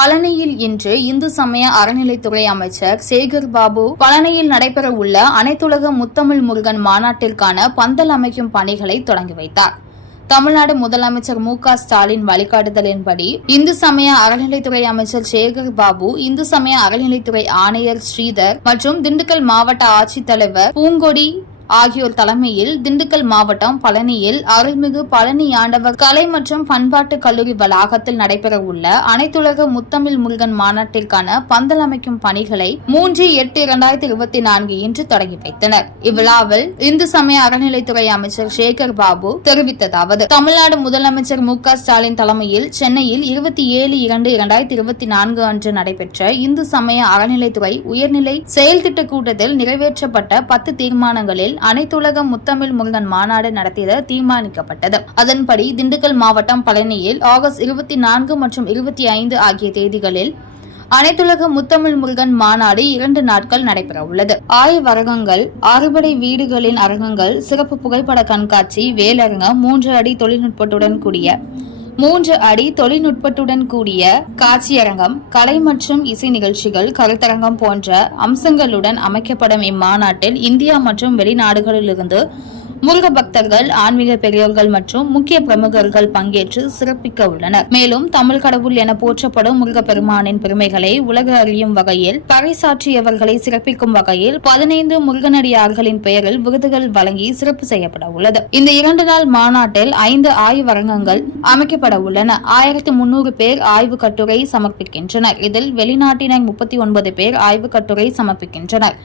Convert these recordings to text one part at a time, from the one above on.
பழனியில் இன்று இந்து சமய அறநிலைத்துறை அமைச்சர் சேகர் பாபு பழனியில் நடைபெறவுள்ள அனைத்துலக முத்தமிழ் முருகன் மாநாட்டிற்கான பந்தல் அமைக்கும் பணிகளை தொடங்கி வைத்தார். தமிழ்நாடு முதலமைச்சர் மு க ஸ்டாலின் வழிகாட்டுதலின்படி இந்து சமய அறநிலைத்துறை அமைச்சர் சேகர் பாபு இந்து சமய அறநிலைத்துறை ஆணையர் ஸ்ரீதர் மற்றும் திண்டுக்கல் மாவட்ட ஆட்சித்தலைவர் பூங்கொடி ஆகியோர் தலைமையில் திண்டுக்கல் மாவட்டம் பழனியில் அருள்மிகு பழனி ஆண்டவர் கலை மற்றும் பண்பாட்டு கல்லூரி வளாகத்தில் நடைபெறவுள்ள அனைத்துலக முத்தமிழ் முருகன் மாநாட்டிற்கான பந்தல் அமைக்கும் பணிகளை மூன்று எட்டு இரண்டாயிரத்தி இருபத்தி நான்கு இன்று தொடங்கி வைத்தனர். இவ்விழாவில் இந்து சமய அறநிலைத்துறை அமைச்சர் சேகர் பாபு தெரிவித்ததாவது தமிழ்நாடு முதலமைச்சர் மு க ஸ்டாலின் தலைமையில் சென்னையில் இருபத்தி ஏழு இரண்டு இரண்டாயிரத்தி இருபத்தி நான்கு அன்று நடைபெற்ற இந்து சமய அறநிலைத்துறை உயர்நிலை செயல்திட்ட கூட்டத்தில் நிறைவேற்றப்பட்ட பத்து தீர்மானங்களில் அனைத்துலக முத்தமிழ் முருகன் மாநாடு நடத்திட தீர்மானிக்கப்பட்டது. அதன்படி திண்டுக்கல் மாவட்டம் பழனியில் ஆகஸ்ட் இருபத்தி நான்கு மற்றும் இருபத்தி ஐந்து ஆகிய தேதிகளில் அனைத்துலக முத்தமிழ் முருகன் மாநாடு இரண்டு நாட்கள் நடைபெறவுள்ளது. ஆய்வரகங்கள் அறுபடை வீடுகளின் அரங்கங்கள் சிறப்பு புகைப்பட கண்காட்சி வேலரங்கம் மூன்று அடி தொழில்நுட்பத்துடன் கூடிய மூன்று அடி தொழில்நுட்பத்துடன் கூடிய காட்சியரங்கம் கலை மற்றும் இசை நிகழ்ச்சிகள் கருத்தரங்கம் போன்ற அம்சங்களுடன் அமைக்கப்படும் இம்மாநாட்டில் இந்தியா மற்றும் வெளிநாடுகளிலிருந்து முருக பக்தர்கள் ஆன்மீக பெரியோர்கள் மற்றும் முக்கிய பிரமுகர்கள் பங்கேற்று சிறப்பிக்க உள்ளனர். மேலும் தமிழ் கடவுள் என போற்றப்படும் முருகப்பெருமானின் பெருமைகளை உலக அறியும் வகையில் பறைசாற்றியவர்களை சிறப்பிக்கும் வகையில் பதினைந்து முருகனடியார்களின் பெயரில் விருதுகள் வழங்கி சிறப்பு செய்யப்பட உள்ளது. இந்த இரண்டு நாள் மாநாட்டில் ஐந்து ஆய்வரங்கங்கள் அமைக்கப்பட உள்ளன. ஆயிரத்தி முன்னூறு பேர் ஆய்வு கட்டுரை சமர்ப்பிக்கின்றனர். இதில் வெளிநாட்டினர் முப்பத்தி ஒன்பது பேர் ஆய்வு கட்டுரை சமர்ப்பிக்கின்றனர்.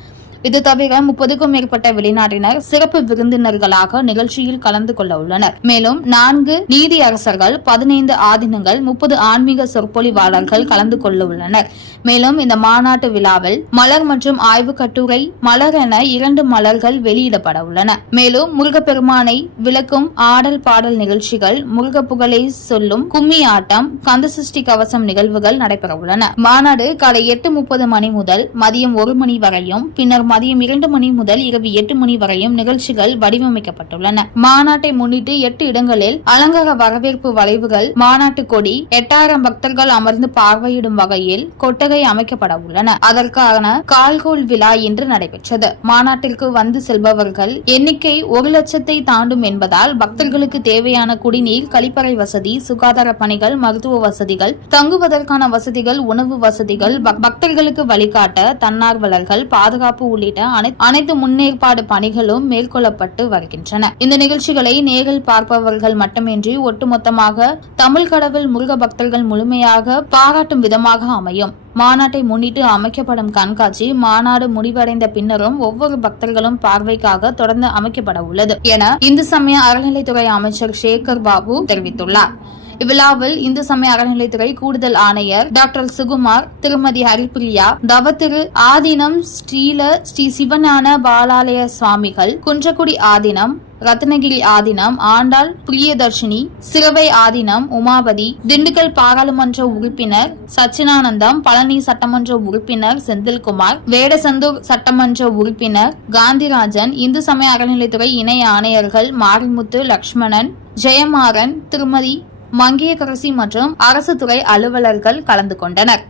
இது தவிர முப்பதுக்கும் மேற்பட்ட வெளிநாட்டினர் சிறப்பு விருந்தினர்களாக நிகழ்ச்சியில் கலந்து கொள்ள உள்ளனர். மேலும் நான்கு நீதி அரசர்கள் பதினைந்து ஆதீனங்கள் முப்பது ஆன்மீக சொற்பொழிவாளர்கள் கலந்து கொள்ள உள்ளனர். மேலும் இந்த மாநாட்டு விழாவில் மலர் மற்றும் ஆய்வு கட்டுரை மலர் என இரண்டு மலர்கள் வெளியிடப்பட உள்ளன. மேலும் முருகப்பெருமானை விளக்கும் ஆடல் பாடல் நிகழ்ச்சிகள் முருக புகழை சொல்லும் கும்மி ஆட்டம் கந்த சிருஷ்டி கவசம் நிகழ்வுகள் நடைபெற உள்ளன. மாநாடு காலை எட்டு முப்பது மணி முதல் மதியம் ஒரு மணி வரையும் பின்னர் மதியம் இரண்டு மணி முதல் இரவு எட்டு மணி வரையும் நிகழ்ச்சிகள் வடிவமைக்கப்பட்டுள்ளன. மாநாட்டை முன்னிட்டு எட்டு இடங்களில் அலங்கார வரவேற்பு வளைவுகள் மாநாட்டு கொடி எட்டாயிரம் பக்தர்கள் அமர்ந்து பார்வையிடும் வகையில் கொட்டகை அமைக்கப்பட உள்ளன. அதற்கான கால்கோல் விழா இன்று நடைபெற்றது. மாநாட்டிற்கு வந்து செல்பவர்கள் எண்ணிக்கை ஒரு லட்சத்தை தாண்டும் என்பதால் பக்தர்களுக்கு தேவையான குடிநீர் கழிப்பறை வசதி சுகாதார பணிகள் மருத்துவ வசதிகள் தங்குவதற்கான வசதிகள் உணவு வசதிகள் பக்தர்களுக்கு வழிகாட்ட தன்னார்வலர்கள் பாதுகாப்பு உள்ளிட்ட அனை- அனைத்து முன்னேற்பாடு பணிகளும் மேற்கொள்ளப்பட்டு வருகின்றன. இந்த நிகழ்ச்சிகளை நேரில் பார்ப்பவர்கள் மட்டுமின்றி ஒட்டுமொத்தமாக தமிழ் கடவுள் முருக பக்தர்கள் முழுமையாக பாராட்டும் விதமாக அமையும். மாநாட்டை முன்னிட்டு அமைக்கப்படும் கண்காட்சி மாநாடு முடிவடைந்த பின்னரும் ஒவ்வொரு பக்தர்களும் பார்வைக்காக தொடர்ந்து அமைக்கப்பட உள்ளது என இந்து சமய அறநிலைத்துறை அமைச்சர் சேகர் பாபு தெரிவித்துள்ளார். இவ்விழாவில் இந்து சமய அறநிலைத்துறை கூடுதல் ஆணையர் டாக்டர் சுகுமார் திருமதி ஹரிப்பிரியா தவத்திரு ஆதீனம் ஸ்ரீல ஸ்ரீ சிவஞான பாலாலய சுவாமிகள் குன்றக்குடி ஆதீனம் ரத்னகிரி ஆதீனம் ஆண்டாள் பிரியதர்ஷினி சிறுவை ஆதீனம் உமாபதி திண்டுக்கல் பாராளுமன்ற உறுப்பினர் சச்சினானந்தம் பழனி சட்டமன்ற உறுப்பினர் செந்தில்குமார் வேடசந்தூர் சட்டமன்ற உறுப்பினர் காந்திராஜன் இந்து சமய அறநிலைத்துறை இணை ஆணையர்கள் மாரிமுத்து லக்ஷ்மணன் ஜெயமாறன் திருமதி மங்கியகரசி மற்றும் அரசு துறை அலுவலர்கள் கலந்து கொண்டனர்.